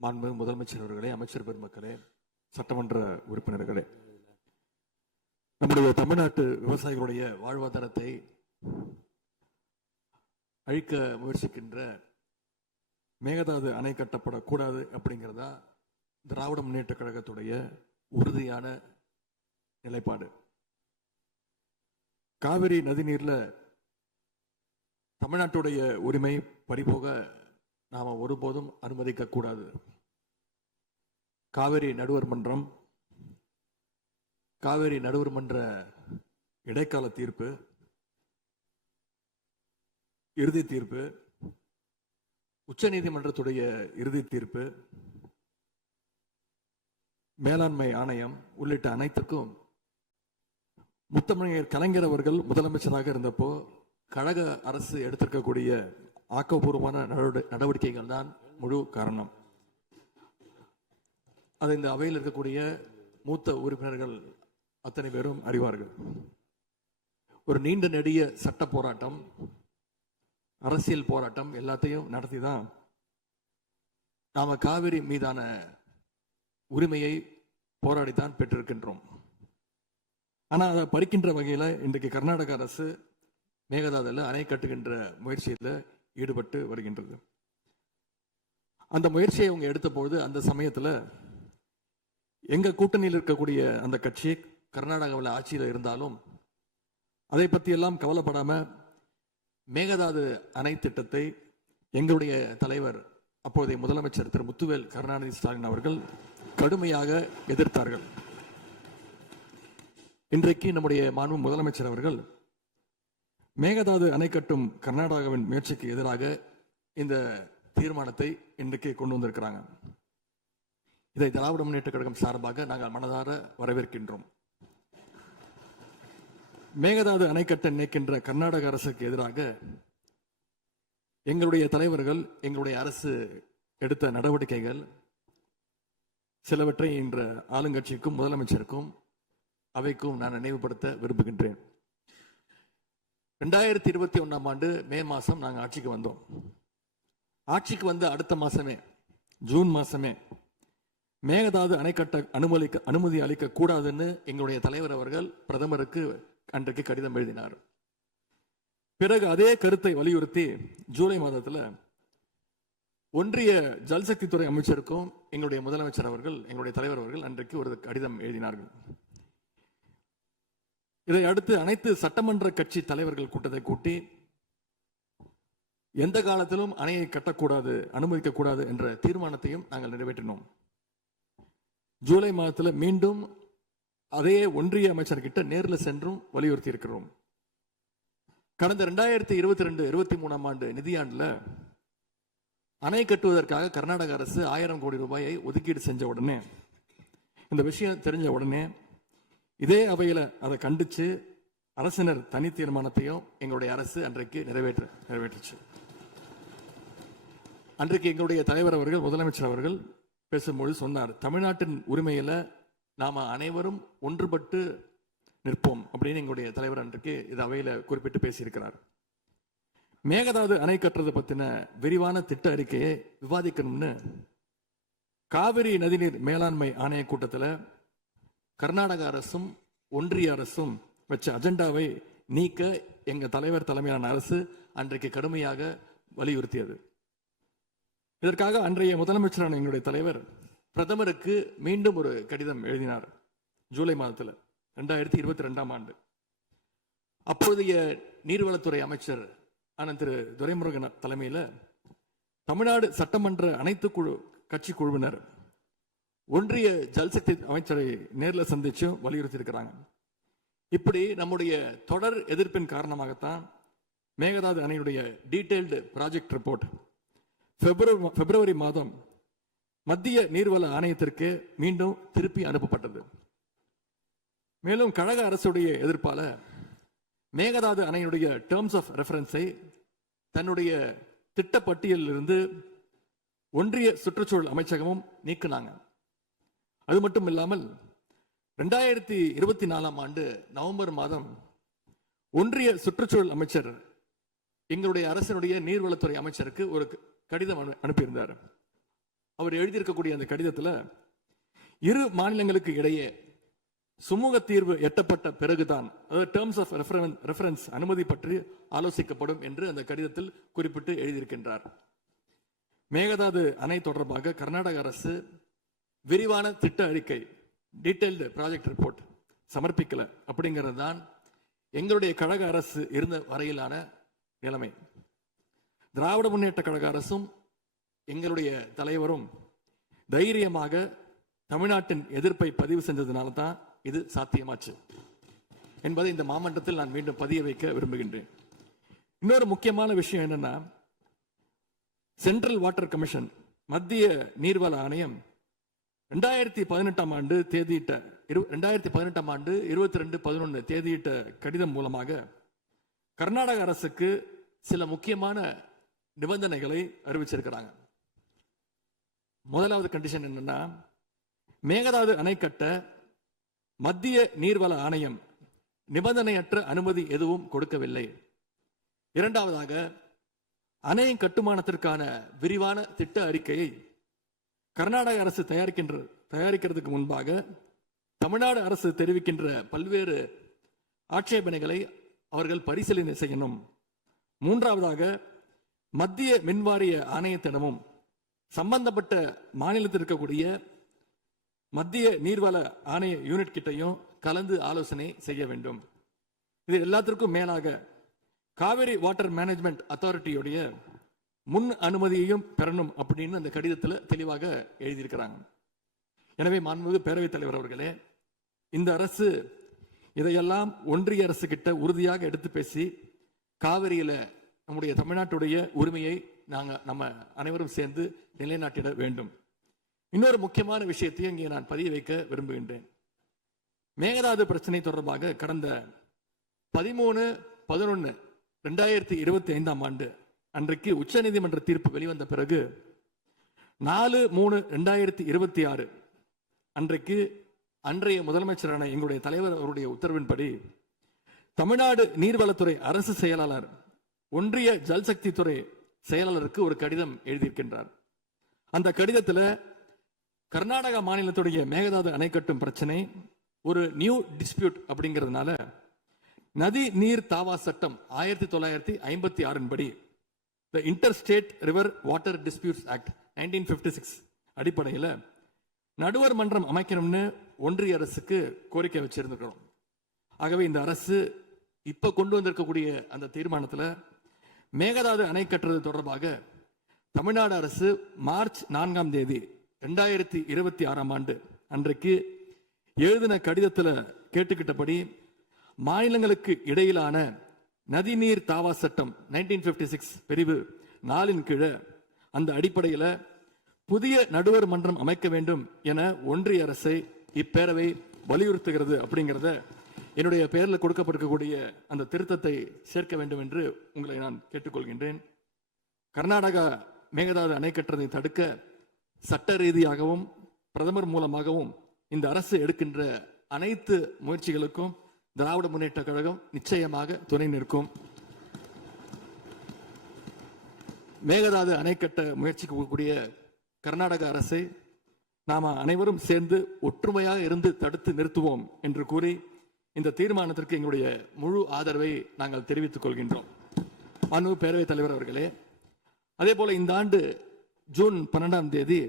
மாண்புமிகு முதலமைச்சர் அவர்களே, அமைச்சர் பெருமக்களே, சட்டமன்ற உறுப்பினர்களே, நம்முடைய தமிழ்நாட்டு விவசாயிகளுடைய வாழ்வாதாரத்தை அழிக்க முயற்சிக்கின்ற மேகதாது அணை கட்டப்படக்கூடாது அப்படிங்கிறதா திராவிட முன்னேற்ற கழகத்துடைய உறுதியான நிலைப்பாடு. காவிரி நதிநீர்ல தமிழ்நாட்டுடைய உரிமை பறிபோக நாம ஒருபோதும் அனுமதிக்க கூடாது. காவிரி நடுவர் மன்றம், காவிரி நடுவர் மன்ற இடைக்கால தீர்ப்பு, இறுதி தீர்ப்பு, உச்ச நீதிமன்றத்துடைய இறுதி தீர்ப்பு, மேலாண்மை ஆணையம் உள்ளிட்ட அனைத்துக்கும் முத்தமிழர் கலைஞர் அவர்கள் முதலமைச்சராக இருந்தப்போ கழக அரசு எடுத்திருக்கக்கூடிய ஆக்கப்பூர்வமான நடவடிக்கைகள் தான் முழு காரணம். அதை இந்த அவையில் இருக்கக்கூடிய மூத்த உறுப்பினர்கள் அத்தனை பேரும் அறிவார்கள். ஒரு நீண்ட நெடிய சட்ட போராட்டம், அரசியல் போராட்டம் எல்லாத்தையும் நடத்தி தான் நாம காவிரி மீதான உரிமையை போராடித்தான் பெற்றிருக்கின்றோம். ஆனா அதை பறிக்கின்ற வகையில இன்றைக்கு கர்நாடக அரசு மேகதாதுல அணை கட்டுகின்ற முயற்சியில் ஈடுபட்டு வருகின்றது. அந்த முயற்சியை அவங்க எடுத்த பொழுது அந்த சமயத்துல எங்க கூட்டணியில் இருக்கக்கூடிய அந்த கட்சி கர்நாடகாவில் ஆட்சியில் இருந்தாலும் அதை பத்தி எல்லாம் கவலைப்படாம மேகதாது அணை திட்டத்தை எங்களுடைய தலைவர் அப்போதைய முதலமைச்சர் திரு முத்துவேல் கருணாநிதி ஸ்டாலின் அவர்கள் கடுமையாக எதிர்த்தார்கள். இன்றைக்கு நம்முடைய மாண்பு முதலமைச்சர் அவர்கள் மேகதாது அணை கட்டும் கர்நாடகாவின் முயற்சிக்கு எதிராக இந்த தீர்மானத்தை இன்றைக்கு கொண்டு வந்திருக்கிறாங்க. இதை திராவிட முன்னேற்ற கழகம் சார்பாக நாங்கள் மனதார வரவேற்கின்றோம். மேகதாது அணை கட்ட நினைக்கின்ற கர்நாடக அரசுக்கு எதிராக எங்களுடைய தலைவர்கள், எங்களுடைய அரசு எடுத்த நடவடிக்கைகள் சிலவற்றை இன்ற ஆளுங்கட்சிக்கும் முதலமைச்சருக்கும் அவைக்கும் நான் நினைவுபடுத்த விரும்புகின்றேன். 2021 ஆண்டு மே மாசம் நாங்கள் ஆட்சிக்கு வந்தோம். ஆட்சிக்கு வந்து அடுத்த மாசமே, ஜூன் மாசமே மேகதாது அணை கட்ட அனுமதி அளிக்க கூடாதுன்னு எங்களுடைய தலைவர் அவர்கள் பிரதமருக்கு அன்றைக்கு கடிதம் எழுதினார். பிறகு அதே கருத்தை வலியுறுத்தி ஜூலை மாதத்துல ஒன்றிய ஜல்சக்தித்துறை அமைச்சருக்கும் எங்களுடைய முதலமைச்சர் அவர்கள், எங்களுடைய தலைவர் அவர்கள் அன்றைக்கு ஒரு கடிதம் எழுதினார்கள். இதை அடுத்து அனைத்து சட்டமன்ற கட்சி தலைவர்கள் கூட்டத்தை கூட்டி எந்த காலத்திலும் அணையை கட்டக்கூடாது, அனுமதிக்க கூடாது என்ற தீர்மானத்தையும் நாங்கள் நிறைவேற்றினோம். ஜூலை மாதத்தில் மீண்டும் அதே ஒன்றிய அமைச்சர்கிட்ட நேரில் சென்றும் வலியுறுத்தி இருக்கிறோம். கடந்த 2022-23 ஆண்டு நிதியாண்டுல அணை கட்டுவதற்காக கர்நாடக அரசு 1000 கோடி ரூபாயை ஒதுக்கீடு செஞ்ச உடனே, இந்த விஷயம் தெரிஞ்ச உடனே இதே அவையில அதை கண்டிச்சு அரசினர் தனி தீர்மானத்தையும் எங்களுடைய அரசு அன்றைக்கு நிறைவேற்றுச்சு. அன்றைக்கு எங்களுடைய தலைவர் அவர்கள், முதலமைச்சர் அவர்கள் பேசும்போது சொன்னார், தமிழ்நாட்டின் உரிமையில நாம அனைவரும் ஒன்றுபட்டு நிற்போம் அப்படின்னு எங்களுடைய தலைவர் அன்றைக்கு இது அவையில குறிப்பிட்டு பேசியிருக்கிறார். மேகதாது அணை கட்டுறது பத்தின விரிவான திட்ட அறிக்கையை விவாதிக்கணும்னு காவிரி நதிநீர் மேலாண்மை ஆணைய கூட்டத்தில் கர்நாடக அரசும் ஒன்றிய அரசும் வச்ச அஜெண்டாவை நீக்க எங்க தலைவர் தலைமையிலான அரசு அன்றைக்கு கடுமையாக வலியுறுத்தியது. இதற்காக அன்றைய முதலமைச்சரான எங்களுடைய தலைவர் பிரதமருக்கு மீண்டும் ஒரு கடிதம் எழுதினார் ஜூலை மாதத்தில் 2022 ஆண்டு. அப்போதைய நீர்வளத்துறை அமைச்சர் ஆனந்த் திரு துரைமுருகன் தலைமையில் தமிழ்நாடு சட்டமன்ற அனைத்து கட்சி குழுவினர் ஒன்றிய ஜல்சக்தி அமைச்சரை நேரில் சந்திச்சு வலியுறுத்தி இருக்கிறாங்க. இப்படி நம்முடைய தொடர் எதிர்ப்பின் காரணமாகத்தான் மேகதாது அணையுடைய டீடைல்டு ப்ராஜெக்ட் ரிப்போர்ட் பிப்ரவரி மாதம் மத்திய நீர்வள ஆணையத்திற்கு மீண்டும் திருப்பி அனுப்பப்பட்டது. மேலும் கழக அரசுடைய எதிர்ப்பால மேகதாது அணையுடைய டேர்ம்ஸ் ஆஃப் ரெஃபரன்ஸை தன்னுடைய திட்டப்பட்டியலில் இருந்து ஒன்றிய சுற்றுச்சூழல் அமைச்சகமும் நீக்கினாங்க. அது மட்டும் இல்லாமல் 2024 ஆண்டு நவம்பர் மாதம் ஒன்றிய சுற்றுச்சூழல் அமைச்சர் எங்களுடைய அரசினுடைய நீர்வளத்துறை அமைச்சருக்கு ஒரு கடிதம் அனுப்பியிருந்தார். அவர் எழுதியிருக்கக்கூடிய அந்த கடிதத்துல இரு மாநிலங்களுக்கு இடையே சுமூக தீர்வு எட்டப்பட்ட பிறகுதான், அதாவது டேர்ம்ஸ் ஆஃப் ரெஃபரன்ஸ் அனுமதி பற்றி ஆலோசிக்கப்படும் என்று அந்த கடிதத்தில் குறிப்பிட்டு எழுதியிருக்கின்றார். மேகதாது அணை தொடர்பாக கர்நாடக அரசு விரிவான திட்ட அறிக்கை, டீடைல்டு ப்ராஜெக்ட் ரிப்போர்ட் சமர்ப்பிக்கல அப்படிங்கிறது தான் எங்களுடைய கழக அரசு இருந்த வரையிலான நிலைமை. திராவிட முன்னேற்ற கழக அரசும் எங்களுடைய தலைவரும் தைரியமாக தமிழ்நாட்டின் எதிர்ப்பை பதிவு செஞ்சதுனால தான் இது சாத்தியமாச்சு என்பதை இந்த மாமன்றத்தில் நான் மீண்டும் பதிய வைக்க விரும்புகின்றேன். இன்னொரு முக்கியமான விஷயம் என்னன்னா, சென்ட்ரல் வாட்டர் கமிஷன், மத்திய நீர்வள ஆணையம் 2018 ஆண்டு தேதியிட்ட 2018 ஆண்டு 22/11 தேதியிட்ட கடிதம் மூலமாக கர்நாடக அரசுக்கு சில முக்கியமான நிபந்தனைகளை அறிவிச்சிருக்கிறாங்க. முதலாவது கண்டிஷன் என்னன்னா, மேகதாது அணை கட்ட மத்திய நீர்வள ஆணையம் நிபந்தனையற்ற அனுமதி எதுவும் கொடுக்கவில்லை. இரண்டாவதாக, அணையின் கட்டுமானத்திற்கான விரிவான திட்ட அறிக்கையை கர்நாடக அரசு தயாரிக்கிறதுக்கு முன்பாக தமிழ்நாடு அரசு தெரிவிக்கின்ற பல்வேறு ஆட்சேபனைகளை அவர்கள் பரிசீலனை செய்யணும். மூன்றாவதாக, மத்திய மின்வாரிய ஆணையத்திடமும் சம்பந்தப்பட்ட மாநிலத்தில் இருக்கக்கூடிய மத்திய நீர்வள ஆணைய யூனிட் கிட்டையும் கலந்து ஆலோசனை செய்ய வேண்டும். இது எல்லாத்திற்கும் மேலாக காவிரி வாட்டர் மேனேஜ்மெண்ட் அத்தாரிட்டியுடைய முன் அனுமதியையும் பெறணும் அப்படின்னு அந்த கடிதத்தில் தெளிவாக எழுதியிருக்கிறாங்க. எனவே மாண்புமிகு பேரவைத் தலைவர் அவர்களே, இந்த அரசு இதையெல்லாம் ஒன்றிய அரசு கிட்ட உறுதியாக எடுத்து பேசி காவிரியில நம்முடைய தமிழ்நாட்டுடைய உரிமையை நம்ம அனைவரும் சேர்ந்து நிலைநாட்டிட வேண்டும். இன்னொரு முக்கியமான விஷயத்தையும் இங்கே நான் பதிய வைக்க விரும்புகின்றேன். மேகதாது பிரச்சனை தொடர்பாக கடந்த 13/11/2025 ஆண்டு அன்றைக்கு உச்சநீதிமன்ற தீர்ப்பு வெளிவந்த பிறகு 4/3/2026 அன்றைக்கு அன்றைய முதலமைச்சரான எங்களுடைய தலைவர் அவருடைய உத்தரவின்படி தமிழ்நாடு நீர்வளத்துறை அரசு செயலாளர் ஒன்றிய ஜல்சக்தி துறை செயலாளருக்கு ஒரு கடிதம் எழுதியிருக்கின்றார். அந்த கடிதத்தில் கர்நாடக மாநிலத்துடைய மேகதாது அணை கட்டும் பிரச்சனை ஒரு நியூ டிஸ்பியூட் அப்படிங்கிறதுனால நதி நீர் தாவா சட்டம் 1956 படி the inter state river water disputes act 1956 அடிப்படையில் நடுவர் மன்றம் அமைக்கணும்னு ஒன்றிய அரசுக்கு கோரிக்கை வச்சிருந்துக்கிறோம். ஆகவே இந்த அரசு இப்ப கொண்டு வந்திருக்கக்கூடிய அந்த தீர்மானத்தில் மேகதாது அணை கட்டுறது தொடர்பாக தமிழ்நாடு அரசு மார்ச் 4ஆம் தேதி 2026 ஆண்டு அன்றைக்கு எழுதின கடிதத்தில் கேட்டுக்கிட்டபடி மாநிலங்களுக்கு இடையிலான நதிநீர் தாவா சட்டம் 1956 பிரிவு 4 கீழே அந்த அடிப்படையில் புதிய நடுவர் மன்றம் அமைக்க வேண்டும் என ஒன்றிய அரசை இப்பேரவை வலியுறுத்துகிறது அப்படிங்கிறத என்னுடைய பெயரில் கொடுக்கப்பட்டிருக்கக்கூடிய அந்த திருத்தத்தை சேர்க்க வேண்டும் என்று உங்களை நான் கேட்டுக்கொள்கின்றேன். கர்நாடகா மேகதாது அணை கட்டுறதை தடுக்க சட்ட ரீதியாகவும் பிரதமர் மூலமாகவும் இந்த அரசு எடுக்கின்ற அனைத்து முயற்சிகளுக்கும் திராவிட முன்னேற்ற கழகம் நிச்சயமாக துணை நிற்கும். மேகதாது அணை கட்ட முயற்சிக்கக்கூடிய கர்நாடக அரசை நாம அனைவரும் சேர்ந்து ஒற்றுமையாக இருந்து தடுத்து நிறுத்துவோம் என்று கூறி இந்த தீர்மானத்திற்கு எங்களுடைய முழு ஆதரவை நாங்கள் தெரிவித்துக் கொள்கின்றோம். அனு பேரவைத் தலைவர் அவர்களே, அதே போல இந்த ஆண்டு ஜூன் 12ஆம் தேதி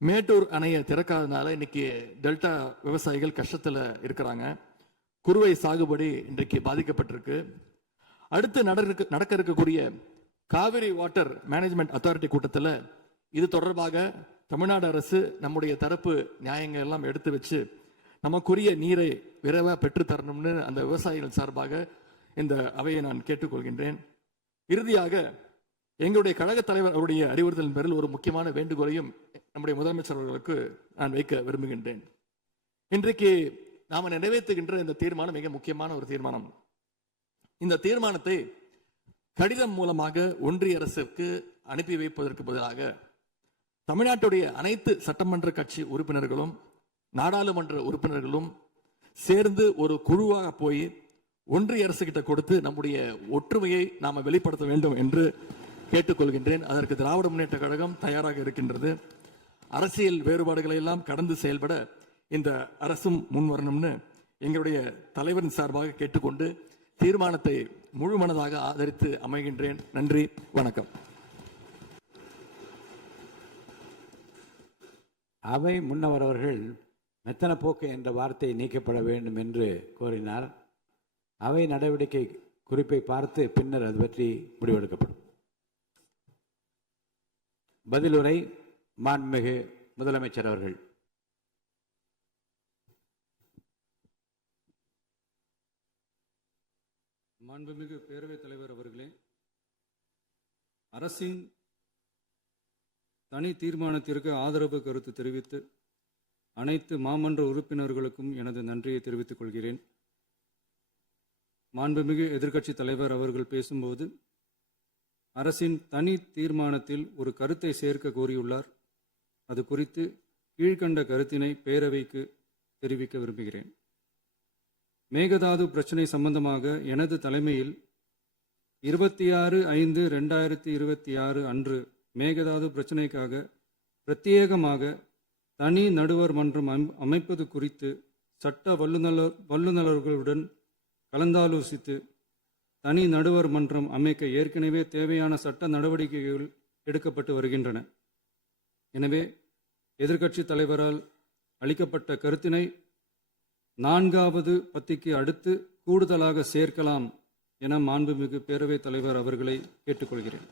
மேட்டூர் அணையை திறக்காதனால இன்னைக்கு டெல்டா விவசாயிகள் கஷ்டத்தில் இருக்கிறாங்க. குறுவை சாகுபடி இன்றைக்கு பாதிக்கப்பட்டிருக்கு. அடுத்து நடக்க இருக்கக்கூடிய காவிரி வாட்டர் மேனேஜ்மெண்ட் அத்தாரிட்டி கூட்டத்தில் இது தொடர்பாக தமிழ்நாடு அரசு நம்முடைய தரப்பு நியாயங்கள் எல்லாம் எடுத்து வச்சு நமக்குரிய நீரை விரைவாக பெற்று தரணும்னு அந்த விவசாயிகள் சார்பாக இந்த அவையை நான் கேட்டுக்கொள்கின்றேன். இறுதியாக எங்களுடைய கழக தலைவர் அவருடைய அறிவுறுத்தலின் பேரில் ஒரு முக்கியமான வேண்டுகோளையும் நம்முடைய முதலமைச்சர் அவர்களுக்கு நான் வைக்க விரும்புகின்றேன். இன்றைக்கு நாம நிறைவேற்றுகின்ற இந்த தீர்மானம் மிக முக்கியமான ஒரு தீர்மானம். இந்த தீர்மானத்தை கடிதம் மூலமாக ஒன்றிய அரசுக்கு அனுப்பி வைப்பதற்கு பதிலாக தமிழ்நாட்டுடைய அனைத்து சட்டமன்ற கட்சி உறுப்பினர்களும் நாடாளுமன்ற உறுப்பினர்களும் சேர்ந்து ஒரு குழுவாக போய் ஒன்றிய அரசு கிட்ட கொடுத்து நம்முடைய ஒற்றுமையை நாம வெளிப்படுத்த வேண்டும் என்று கேட்டுக்கொள்கின்றேன். அதற்கு திராவிட முன்னேற்ற கழகம் தயாராக இருக்கின்றது. அரசியல் வேறுபாடுகளை எல்லாம் கடந்து செயல்பட இந்த அரசும் முன்வரணும்னு எங்களுடைய தலைவரின் சார்பாக கேட்டுக்கொண்டு தீர்மானத்தை முழுமனதாக ஆதரித்து அமைகின்றேன். நன்றி, வணக்கம். அவை முன்னவர் அவர்கள் மெத்தன போக்கு என்ற வார்த்தை நீக்கப்பட வேண்டும் என்று கோரினார். அவை நடவடிக்கை குறிப்பை பார்த்து பின்னர் அது பற்றி முடிவெடுக்கப்படும். பதிலுரை மாண்புமிகு முதலமைச்சர் அவர்கள். மாண்புமிகு பேரவைத் தலைவர் அவர்களே, அரசின் தனி தீர்மானத்திற்கு ஆதரவு கருத்து தெரிவித்து அனைத்து மாமன்ற உறுப்பினர்களுக்கும் எனது நன்றியை தெரிவித்துக் கொள்கிறேன். மாண்புமிகு எதிர்க்கட்சி தலைவர் அவர்கள் பேசும்போது அரசின் தனி தீர்மானத்தில் ஒரு கருத்தை சேர்க்க கோரியுள்ளார். அது குறித்து கீழ்கண்ட கருத்தினை பேரவைக்கு தெரிவிக்க விரும்புகிறேன். மேகதாது பிரச்சினை சம்பந்தமாக எனது தலைமையில் 26/5/2026 அன்று மேகதாது பிரச்சினைக்காக பிரத்யேகமாக தனி நடுவர் மன்றம் அமைப்பது குறித்து சட்ட வல்லுநர்களுடன் கலந்தாலோசித்து தனி நடுவர் மன்றம் அமைக்க ஏற்கனவே தேவையான சட்ட நடவடிக்கைகள் எடுக்கப்பட்டு வருகின்றன. எனவே எதிர்க்கட்சி தலைவரால் அளிக்கப்பட்ட கருத்தினை 4வது பத்திக்கு அடுத்து கூடுதலாக சேர்க்கலாம் என மாண்புமிகு பேரவைத் தலைவர் அவர்களை கேட்டுக்கொள்கிறேன்.